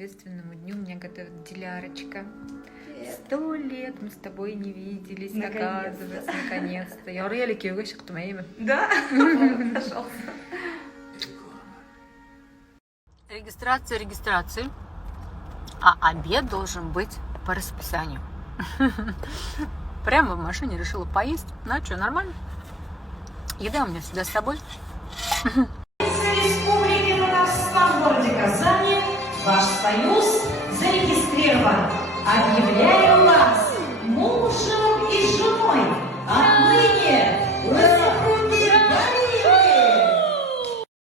ответственному дню меня готовит Дилярочка. 100 лет мы с тобой не виделись, оказывается, наконец-то. Я говорю, күйеуге шықты ма ема? Да? Пожалуйста. Регистрация. А обед должен быть по расписанию. Прямо в машине решила поесть. Ну а что, нормально? Еда у меня всегда с собой. Республики Татарстан в городе Казани ваш союз зарегистрирован. Объявляю